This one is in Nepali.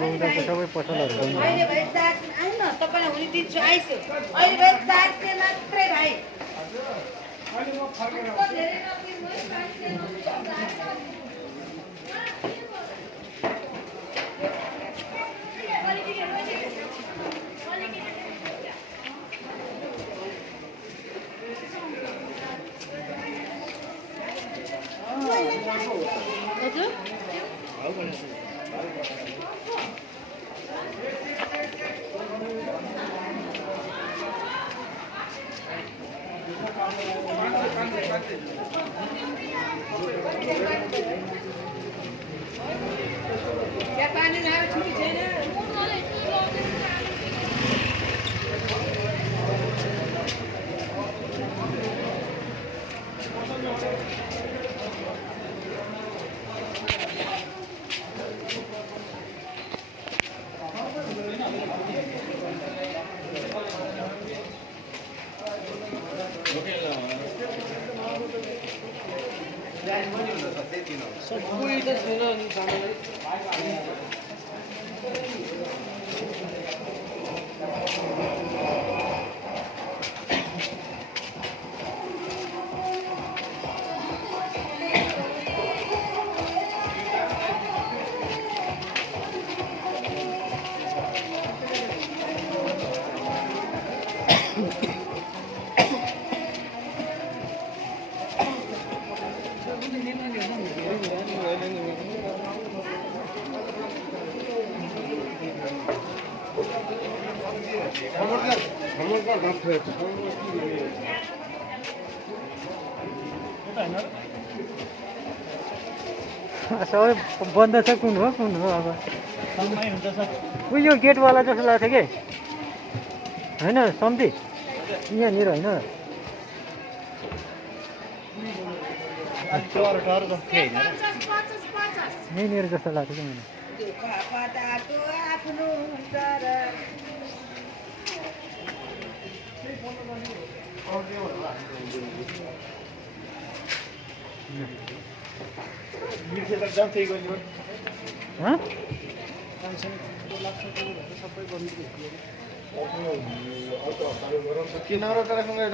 बहुदाको सबै पसलहरू बन्द भयो। अहिले भाइ 4 आउन तपाईलाई हुने दिन आइसक्यो अहिले भाइ 400 मात्रै भाइ अहिले म फर्केर धेरै नकिन्नु है 400 क्या पानी नआयो छुट्टी छैन सबै त छैन अनि सामानलाई सबै बन्द छ कुन हो अब उ यो गेटवाला जस्तो लाग्छ कि होइन सम्झी यहाँनिर होइन यहीँनिर जस्तो लाग्छ कि मलाई किनारा